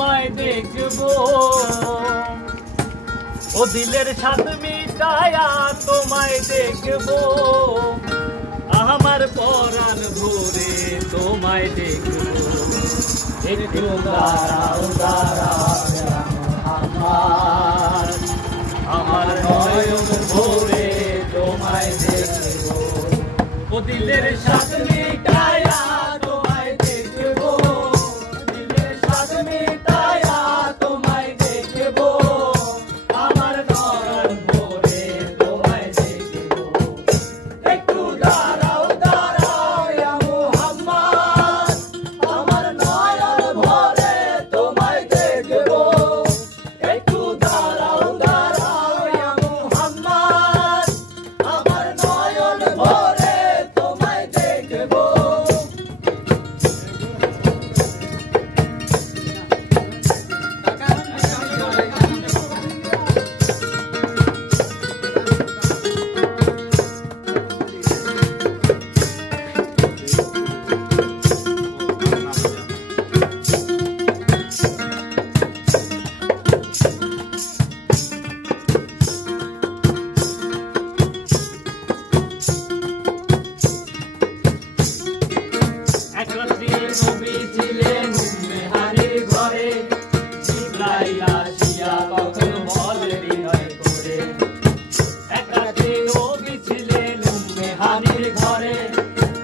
মায় দেখবো ও দিলের স্বাদ মিটায়া তোমায় দেখবো আমার পরাণ ভরে তোমায় দেখবো একটু দাঁড়াও দাঁড়াও আমার নয়ন ভরে তোমায় দেখবো ও দিলের স্বাদ মিটায়া তোমায় দেখবো দিলের স্বাদ মিটায়া তোমায় দেখবো আমার নয়ন ভরে তোমায় দেখবো একটু দাঁড়াও দাঁড়াও ইয়া মুহাম্মদ আমার নয়ন ভরে তোমায় দেখবো একটু দাঁড়াও দাঁড়াও ইয়া মুহাম্মদ আমার নয়ন ভরে তোমায় দেখবো নবী ছিলেন মেহারির ঘরে জিবরাইল আসিয়া তখন বলে বিনয় করে এক রাতে নবী ছিলেন মেহারির ঘরে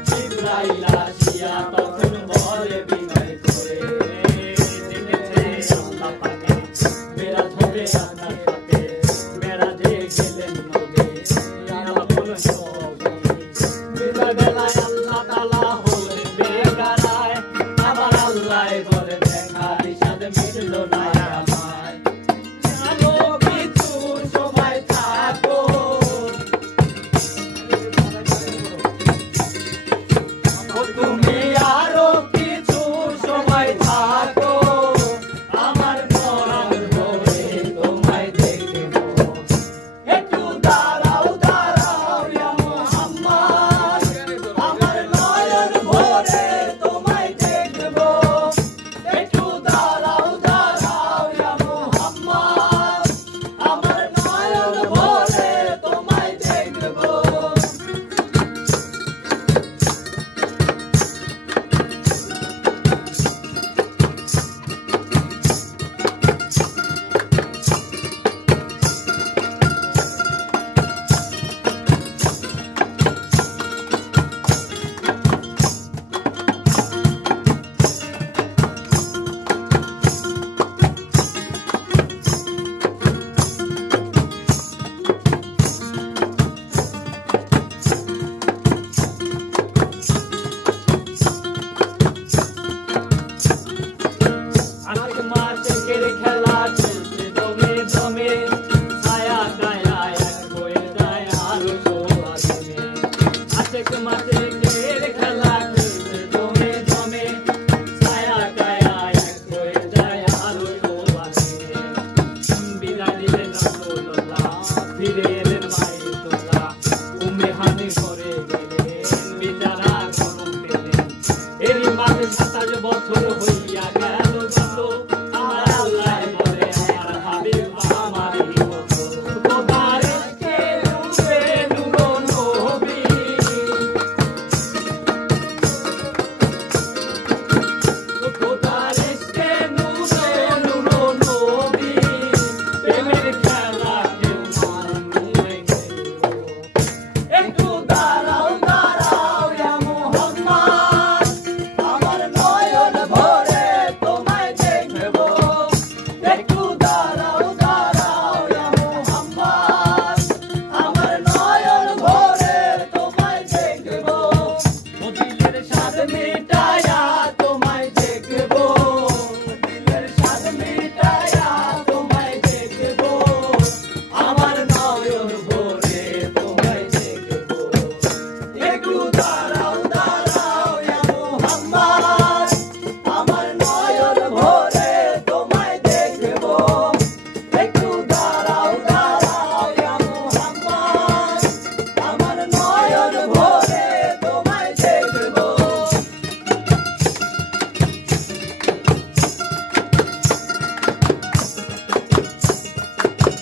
জিবরাইল আসিয়া তখন বলে বিনয় করে দেখেছে আল্লাহ পাকে মেরাজ হবে আপনার সাথে মেরাজে গেলেন নবী আল্লাহ বলেন বিদায় বেলায় আল্লাহ তাআলা হলেন বেকার আল্লাহ বলে দেখা দিশাদ মিটলো না।